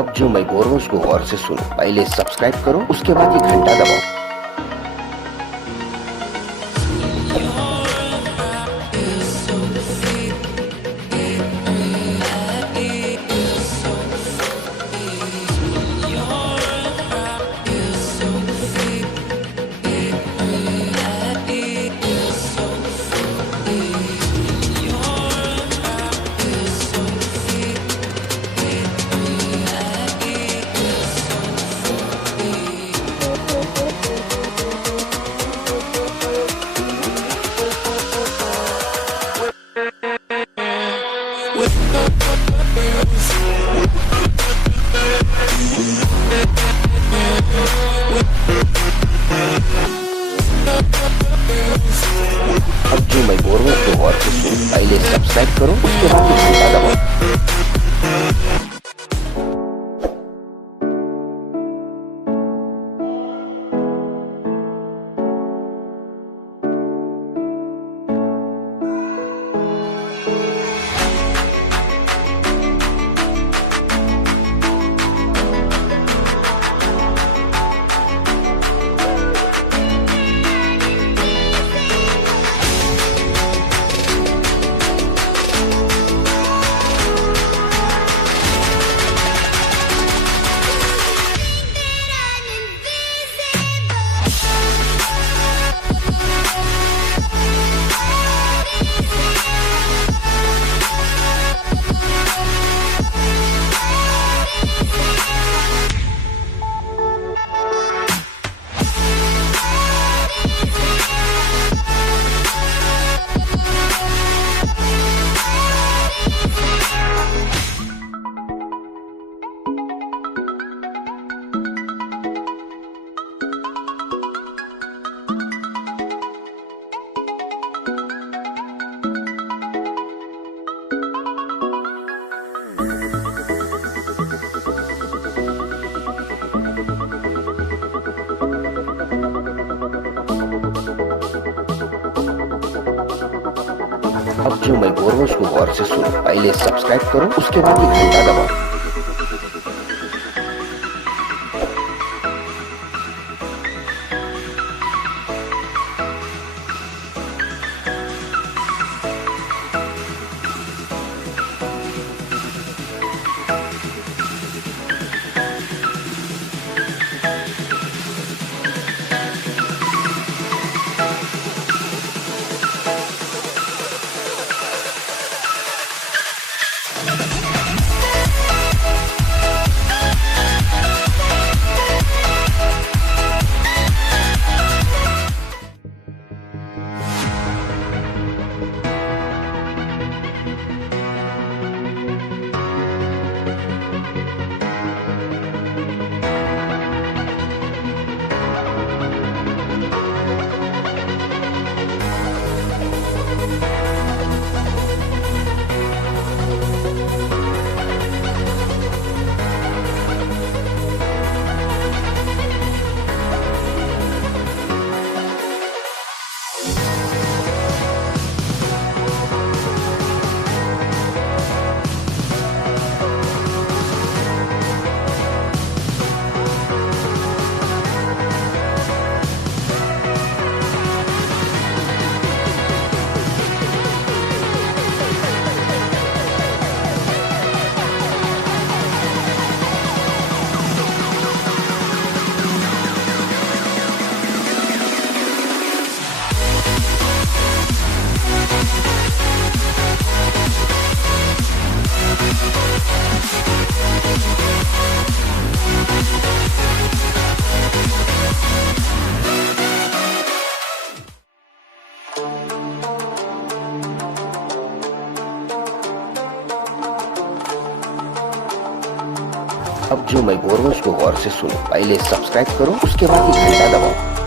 अब जो मैं बोल रहा हूँ उसको गौर से सुनो। पहले सब्सक्राइब करो, उसके बाद ये घंटा दबाओ। अब जो मैं बोल रहा हूँ उसको गौर से सुनो। पहले सब्सक्राइब करो, उसके बाद ये घंटा दबाओ। अब जो मैं बोल रहा हूँ उसको गौर से सुनो। पहले सब्सक्राइब करो, उसके बाद ये घंटा दबाओ। अब जो मैं बोल रहा हूँ उसको गौर से सुनो। पहले सब्सक्राइब करो, उसके बाद ये घंटा दबाओ।